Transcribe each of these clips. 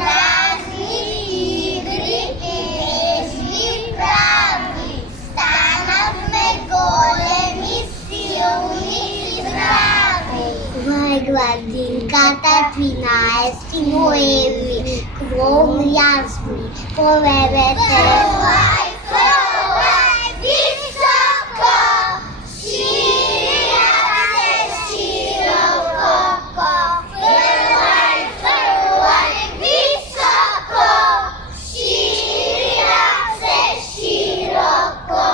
razni igri, ježni pravi, stanavme golemi, silni i zdravi. Vaj gladinkata twinaesti nuevi, kvom jasni, povevete. Krovaj, visoko, širja se široko. Krovaj, visoko, širja se široko.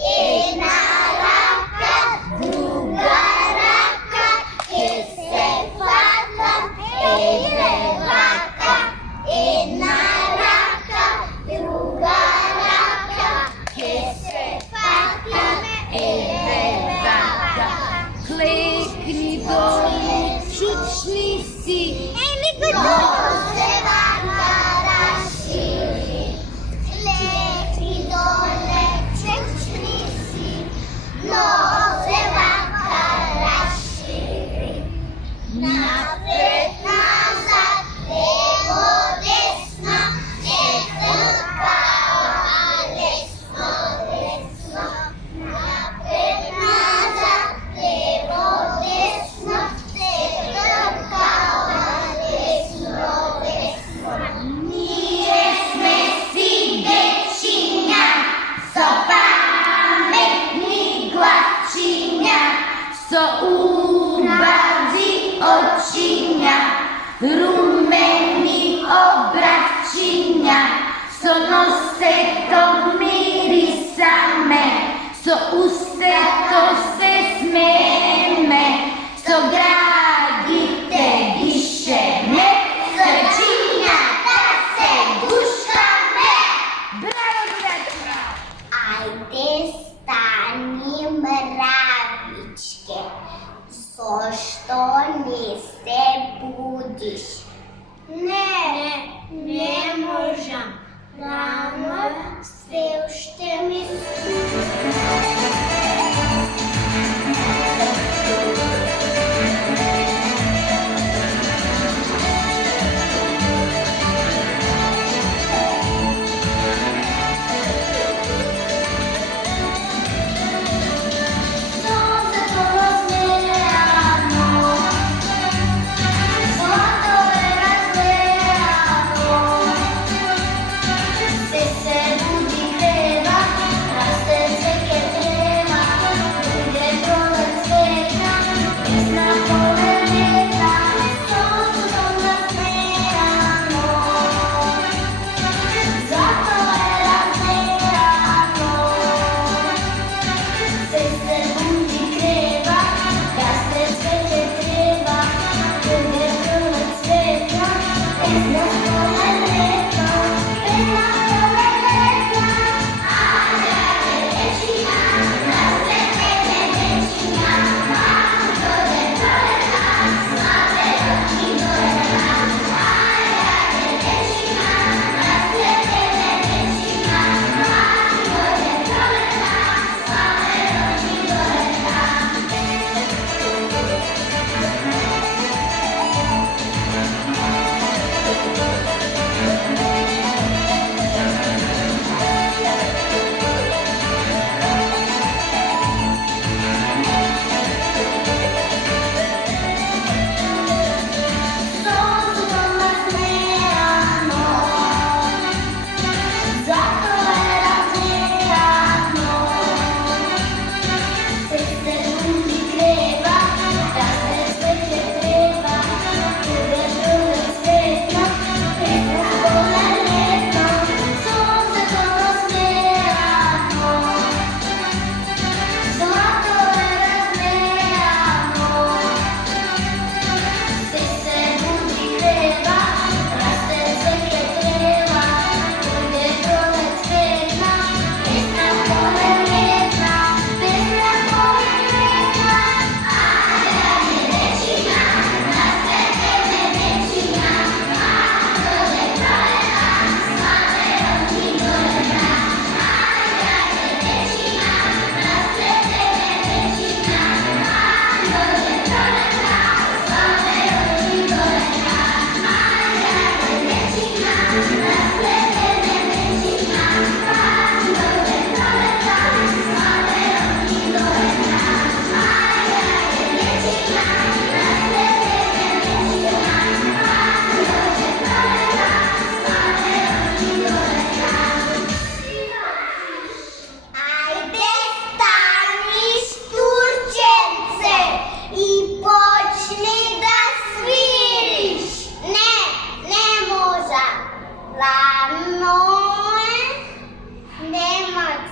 Jedna raka, druga raka, ke se fatam, ede vaka. Jedna raka, druga raka, ke se fatam, ede vaka. Klekni dole, čučni si. Noze vaka raširi, klekni dole, čučni si. Noze vaka raširi, napred, nazad, levo, desno, četrkava, desno, desno. Napred, nazad, levo, desno, četrkava, desno, desno. Nije sme si dečinja, so pametni glačinja, So ubazi očinja, rumeni obračinja, so nose to mirisame, so uste to se smeme, so gradite dišeme, srčinja da se guškame. Bravo, Dudačka! Ajde stani mravičke, zašto ne se budiš? Ne možem, rano sve ušte mi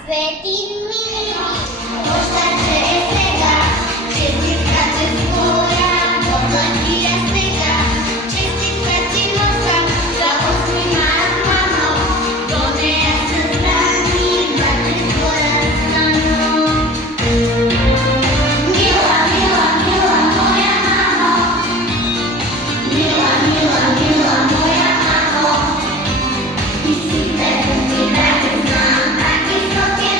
Svetin miri, pošta će svega, čestitka te svoja, dobrotina svega, čestitka ti nosa, za 8. mart, mamo, doneja se zdravi, brate tvoja znamo. Mila, mila, mila moja mamo, mila, mila, mila moja mamo, ti si te mi brate znam, taki sok je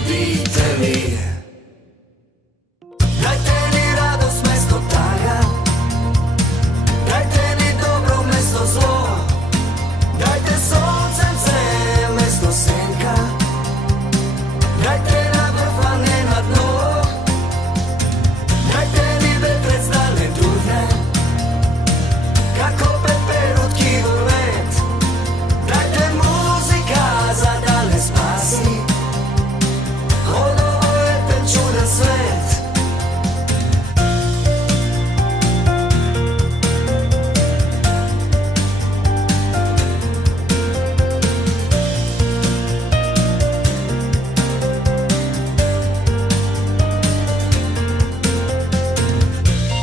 roditelji. Dajte mi radost mesto taga, dajte mi dobro mesto zlo, dajte soncence mesto senka, dajte na vrh, a ne na dno, dajte mi vetrec da ne duhne, kako peperutki u let, dajte muzika za da ne spasi, od ovo je ten čudan svet.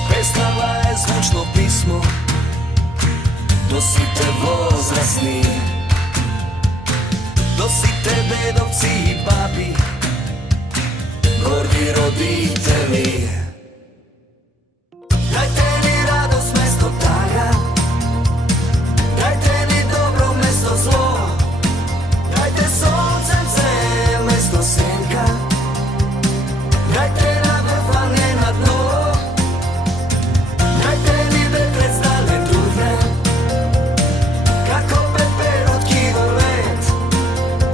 Pesnava je zvučno pismo, nosite возрастni, nosite dedovci i babi, gordi roditelji. Dajte mi radost mesto taga, dajte mi dobro mesto zlo, dajte soncence mesto senka, dajte na vrh, a ne na dno, dajte mi vetrec da ne duhne, kako peperutki u let,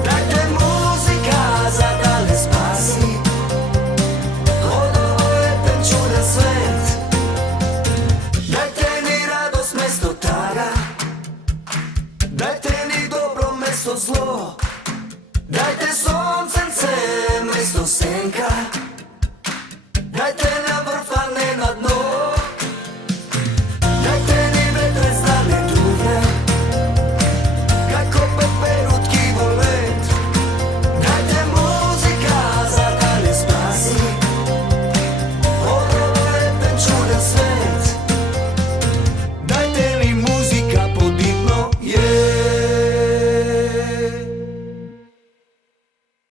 dajte muzika za da ne spasi, od ovo je ten čudan svet. Dajte mi radost mesto taga, dajte mi dobro mesto zlo,